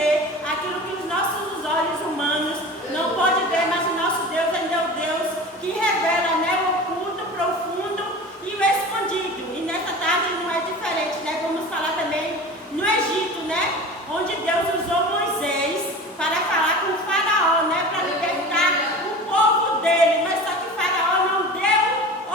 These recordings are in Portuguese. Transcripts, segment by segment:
ver aquilo que os nossos olhos humanos não podem ver, mas o nosso Deus ainda é o Deus que revela, né, o oculto, o profundo e o escondido. E nessa tarde não é diferente, né? Vamos falar também no Egito, né? Onde Deus usou Moisés para falar com o faraó, né? Para libertar o povo dele. Mas só que o faraó não deu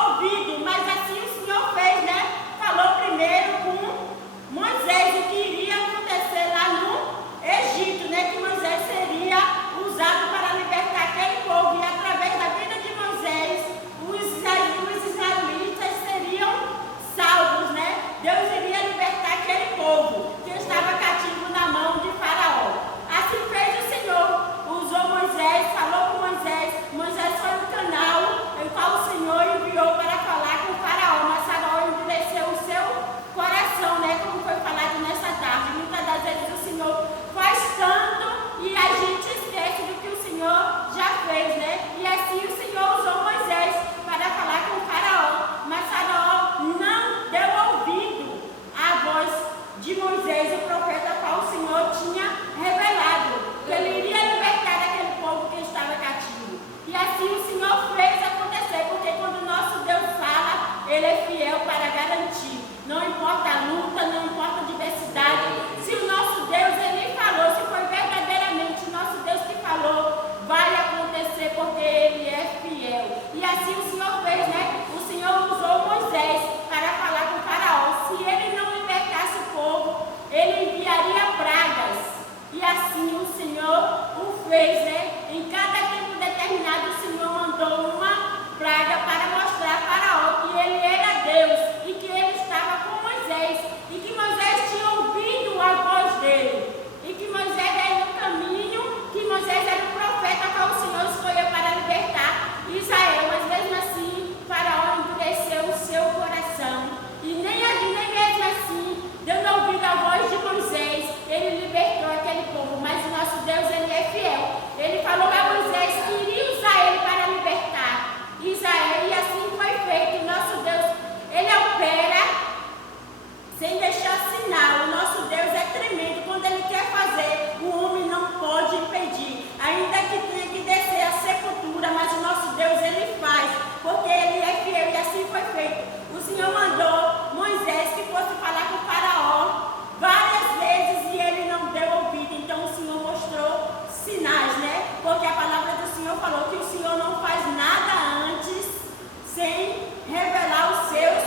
ouvido. Mas assim o Senhor fez, né? Falou primeiro com Moisés o que iria acontecer lá no Egito, né? Que Moisés seria usado para libertar aquele povo. E através da vida de Moisés, os israelitas seriam salvos, né? Deus iria libertar aquele povo que estava cativo na mão de Faraó. Assim fez o Senhor, usou Moisés, falou com Moisés. Moisés foi no canal em qual o Senhor enviou para falar com Faraó, mas Faraó endureceu o seu coração, né? Como foi falado nessa tarde. Muitas das vezes o Senhor faz tanto e a gente esquece do que o Senhor já fez, né? E assim o Senhor usou Moisés para falar com Faraó, mas Faraó não deu ouvido à voz de Moisés, o profeta, qual o Senhor tinha revelado, que ele iria libertar aquele povo que estava cativo. E assim o Senhor fez acontecer, porque quando o nosso Deus fala, Ele é fiel para garantir. Não importa a luta, não importa a diversidade. Se o nosso Deus, Ele falou, se foi verdadeiramente o nosso Deus que falou, vai acontecer, porque Ele é fiel. E assim o Senhor fez, né? O Senhor usou Moisés para falar com o Faraó. Se ele não libertasse o povo, ele enviaria pragas. E assim o Senhor o fez, né? Em cada tempo determinado, o Senhor mandou uma praga para mostrar a Faraó que ele era Deus e que ele estava com Moisés. E que Moisés tinha ouvido a voz dele. E que Moisés era o caminho, que Moisés era o profeta que o Senhor escolheu para libertar Israel. Mas mesmo assim, Faraó endureceu o seu coração. E nem mesmo assim, dando ouvido à voz de Moisés, ele libertou aquele povo. Mas o nosso Deus, ele é fiel. Ele falou a Moisés que iria usar ele para libertar Israel. E assim foi feito. O nosso Deus, ele opera sem deixar sinal. O nosso Deus é tremendo. Quando ele quer fazer, o homem não pode impedir. Ainda que tenha que descer a sepultura, mas o nosso Deus, ele faz, porque ele é fiel. E assim foi feito. O Senhor mandou Moisés que fosse falar com o Faraó várias vezes e ele não deu ouvido. Então o Senhor mostrou sinais, né? Porque a palavra do Senhor falou que o Senhor não faz nada antes sem revelar os seus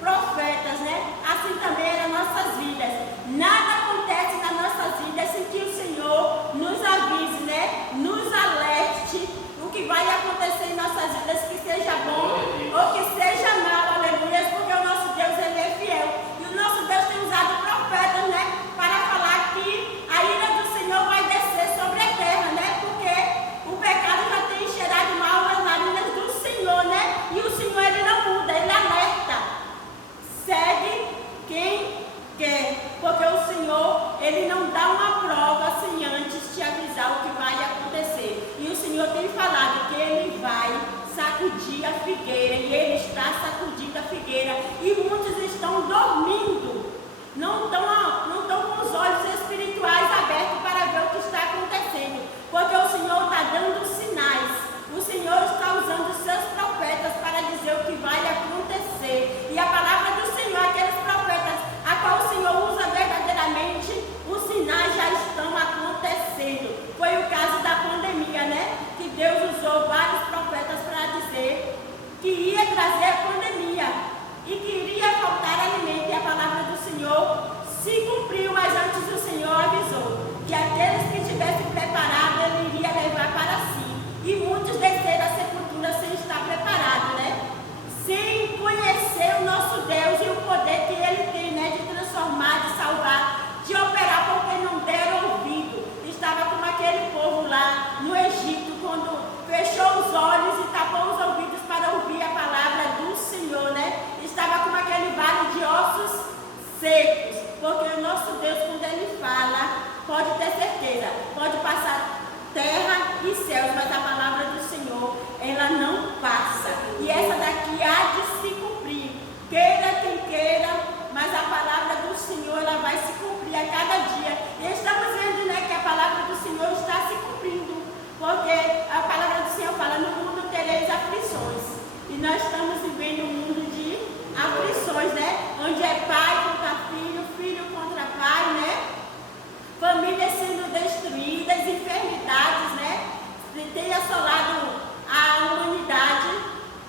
profetas, né? Assim também é nas nossas vidas. Nada acontece nas nossas vidas sem que o Senhor nos avise, né? Nos alerte o que vai acontecer em nossas vidas, que seja bom ou que seja mal, aleluia, porque o nosso Deus, ele é fiel. E o nosso Deus tem usado profetas, né? Para falar que a ira do Senhor vai descer sobre a terra, né? Porque o pecado já tem cheirado mal nas narinas do Senhor, né? E o Senhor, ele não muda, ele alerta. Segue quem quer, porque o Senhor, ele não dá uma prova sem antes te avisar o que vai acontecer. E o Senhor tem falado que ele vai sacudir a figueira, e ele está sacudindo a figueira, e muitos estão dormindo, não estão com os olhos espirituais abertos para ver o que está acontecendo, porque o Senhor está dando sinais. O Senhor está usando os seus profetas para dizer o que vai acontecer. E a palavra do Senhor, aqueles profetas a qual o Senhor usa verdadeiramente, os sinais já estão acontecendo. Foi o caso da pandemia, né? Que Deus usou vários profetas para dizer que ia trazer a pandemia e que iria faltar alimento. E a palavra do Senhor se cumpriu, mas antes o Senhor avisou que aqueles que estivessem preparados, ele iria levar para si. E muitos desceram à sepultura sem estar preparados. nós estamos vivendo um mundo de aflições, né? Onde é pai contra filho, filho contra pai, né? Famílias sendo destruídas, enfermidades, né? Tem assolado a humanidade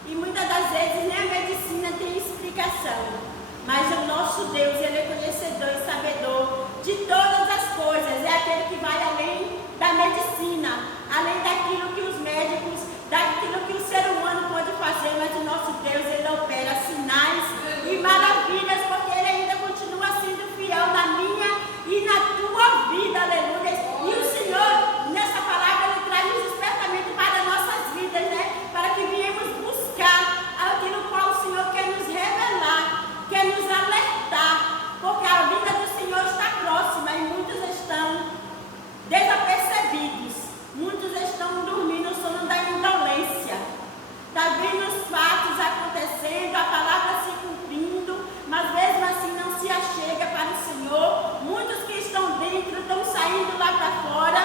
e muitas das vezes nem a medicina tem explicação. Mas o nosso Deus, Ele é conhecedor e sabedor de todas as coisas. É aquele que vai além da medicina, além daquilo que os médicos, daquilo que o ser humano pode fazer. Mas o nosso Deus, Ele opera sinais e maravilhas, porque Ele ainda continua sendo fiel na minha e na tua vida, aleluia. E o Senhor, nessa palavra, Ele traz um despertamento para nossas vidas, né? Para que viemos buscar aquilo qual o Senhor quer nos revelar, quer nos alertar, porque a vida do Senhor está próxima e muitos estão desapercebidos, muitos estão dormindo o sono da indolência. Está vendo os fatos acontecendo, a palavra se cumprindo, mas mesmo assim não se achega para o Senhor. Muitos que estão dentro estão saindo lá para fora,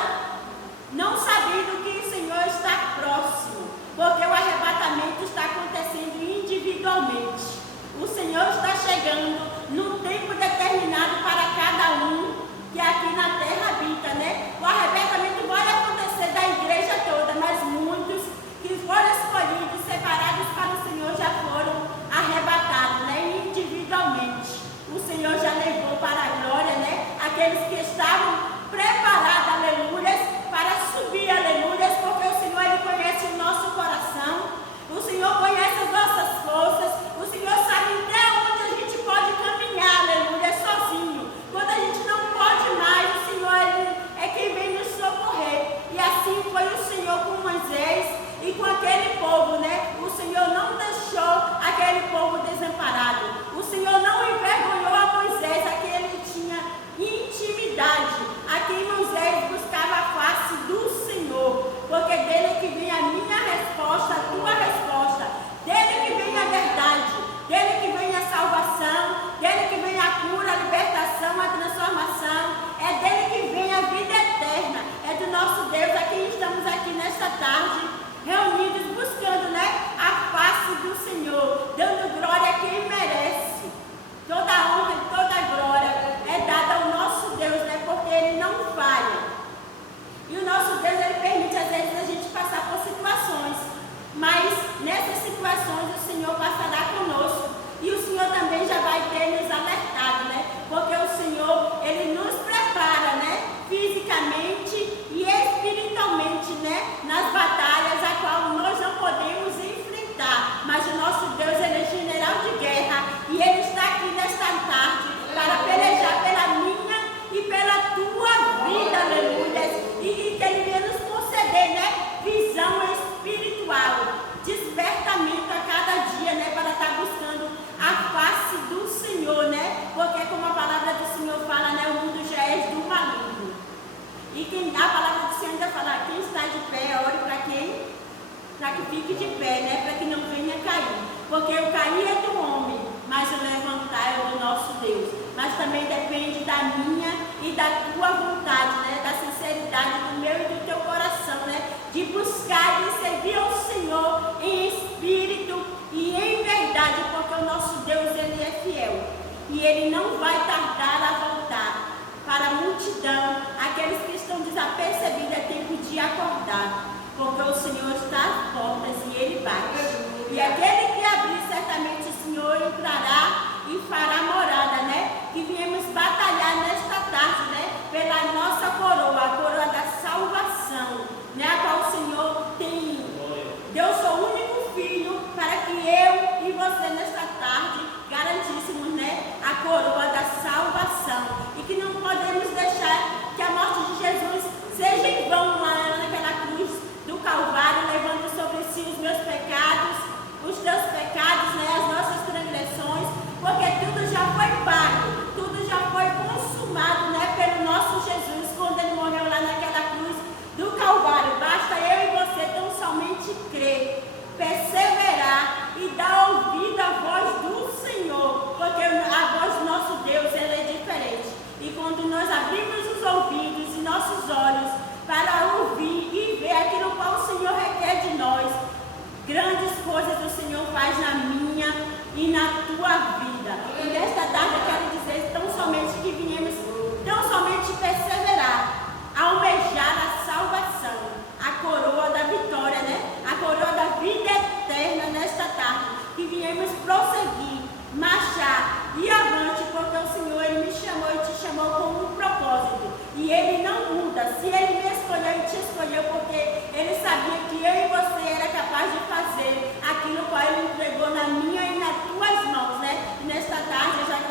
não sabendo que o Senhor está próximo, porque o arrebatamento está acontecendo individualmente. O Senhor está chegando no tempo determinado para cada um que aqui na terra habita, né? O arrebatamento vai acontecer da igreja toda, mas muitos que foram escolhidos, separados para o Senhor, já foram arrebatados, né? Individualmente. O Senhor já levou para a glória, né? Aqueles que estavam preparados, aleluias, para subir, aleluias, porque o Senhor, Ele conhece o nosso coração, o Senhor conhece as nossas forças, o Senhor sabe até onde a gente pode caminhar, aleluia, sozinho. Quando a gente não pode mais, o Senhor, Ele é quem vem nos socorrer. E assim foi o Senhor com Moisés e com aquele povo, né? O Senhor não deixou aquele povo desamparado. O Senhor não envergonhou a Moisés, a quem ele tinha intimidade, a quem Moisés buscava a face do Senhor, porque dele é que vem a minha resposta, a tua resposta, dele que vem a verdade, dele que vem a salvação, dele que vem a cura, a libertação, a transformação, é dele que vem a vida eterna, é do nosso Deus, a quem estamos aqui nesta tarde, reunidos, buscando, né, a face do Senhor, dando glória a quem merece. Toda a honra e toda a glória é dada ao nosso Deus, né, porque Ele não falha. E o nosso Deus, Ele permite às vezes a gente passar por situações, mas nessas situações o Senhor passará conosco. E o Senhor também já vai ter nos alertado, né? Porque o Senhor, Ele nos prepara, né? Fisicamente e espiritualmente, né? Nas batalhas a qual nós não podemos enfrentar. Mas o nosso Deus, Ele é general de guerra e Ele está aqui nesta tarde para pelejar pela minha e pela tua vida, aleluia. E que Ele venha nos conceder, né? Visão espiritual, despertamento a cada dia, né? Para estar buscando a face do Senhor, né? Porque como a palavra do Senhor fala, né? O mundo já é do maligno. E a palavra do Senhor ainda fala, quem está de pé, ore para quem? Para que fique de pé, né? Para que não venha cair. Porque o cair é do homem, mas o levantar é do nosso Deus. Mas também depende da minha e da tua vontade, né? Da sinceridade do meu e do teu coração, né? De buscar e servir ao Senhor em espírito e em verdade, porque o nosso Deus, Ele é fiel. E Ele não vai tardar a voltar. Para a multidão, aqueles que estão desapercebidos, é tempo de acordar. Porque o Senhor está às portas e Ele bate. E aquele que abrir, certamente o Senhor entrará e fará morada, né? Que viemos batalhar nesta tarde, né? Pela nossa coroa, a coroa da salvação, né? A qual o Senhor tem. Deus, seu único filho, para que eu e você nesta tarde garantíssemos, né? A coroa da salvação. E que não podemos deixar que a morte de Jesus seja em vão lá naquela cruz do Calvário, levando sobre si os meus pecados, os teus pecados, né? As nossas transgressões, porque tudo já foi Se Ele me escolheu e te escolheu porque Ele sabia que eu e você era capaz de fazer aquilo que Ele entregou na minha e nas tuas mãos, né? E nesta tarde eu já